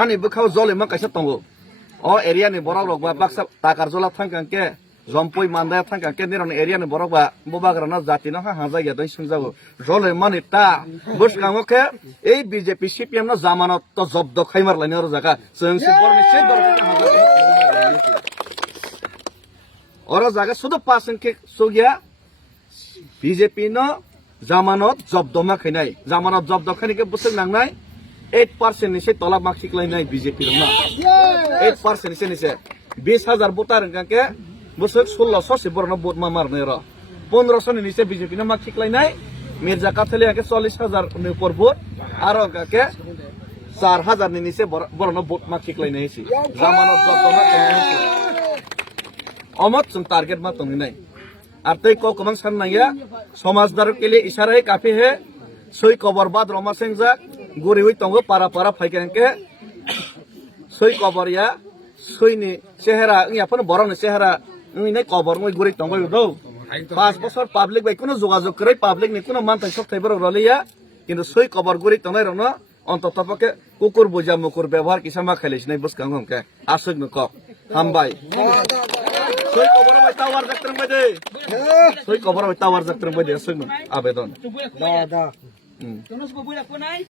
ani bukhao jole ma kaisa tongo o area ni borok rok ba baksa takar jola thangkang ke jompoi manda thangkang ke niron area ni borok ba bobagrana jati no ha hajaiya dai sungjago jole mani ta buskang ke ei BJP CPM no zamanat to jobdo khaimar laini or jaga sung sibor ni se dor ka haja ora jaga sudo pasen ke sugya BJP no জামানত জব্দমা খাইনাই জামানত জব্দ খাইকে বসে নাংনাই 8% নিচে তলা marksheet লাইনাই BJP রংনা 8% নিচে নিচে 20,000 voter কাকে বসে 1600 সে বড় ভোট মা মারনে র 1500 নিচে বিজেপি না মার্কশিট লাইনাই মির্জা কাথলে আগে 40,000 নে উপর ভোট আর কাকে 4,000 নিচে বড় ভোট মার্কশিট লাইনাইছি জামানত জব্দমা খাইনাই অমত সম টার্গেট মা তুমি নাই আর তৈ ক কমান সান নাইয়া সমাজদার কেলে ইশারাই কাফি হে সই কবর বাদ রমা সেংজা গরি হই তঙ্গ পারা পারা ফাইকেনকে সই কবর ইয়া সইনি চেহারা ইয়াফন বরং চেহারা ইনে কবর মই গরি তঙ্গ দো 5 বছর পাবলিক বাই কোনো যোগাযোগ করে পাবলিক নি কোনো মান তাই সব থাইবার রলিয়া কিন্তু সই কবর গরি তঙ্গাই রন অন্তত পক্ষে কুকুর বোঝা মুকুর ব্যবহার কিসামা খাইলিস নাই বসকাং হমকে আসুক নক হামবাই সই কবর বাই টাওয়ার ডাক্তার বাই সই কবর বাই টাওয়ার ডাক্তার বাই আসুক আবেদন